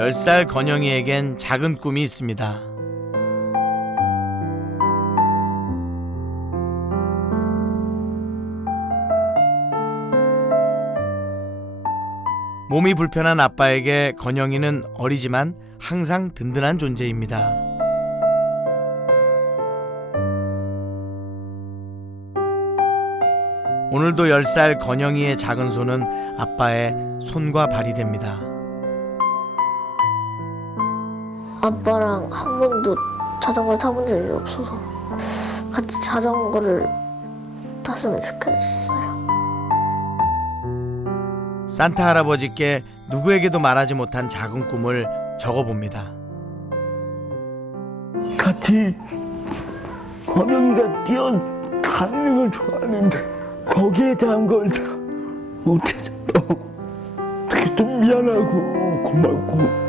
10살 건영이에겐 작은 꿈이 있습니다. 몸이 불편한 아빠에게 건영이는 어리지만 항상 든든한 존재입니다. 오늘도 10살 건영이의 작은 손은 아빠의 손과 발이 됩니다. 아빠랑 한 번도 자전거를 타본 적이 없어서 같이 자전거를 탔으면 좋겠어요. 산타 할아버지께 누구에게도 말하지 못한 작은 꿈을 적어봅니다. 같이 권영이가 뛰어다니는 걸 좋아하는데 거기에 대한 걸 제가 못해줘서 되게 좀 미안하고 고맙고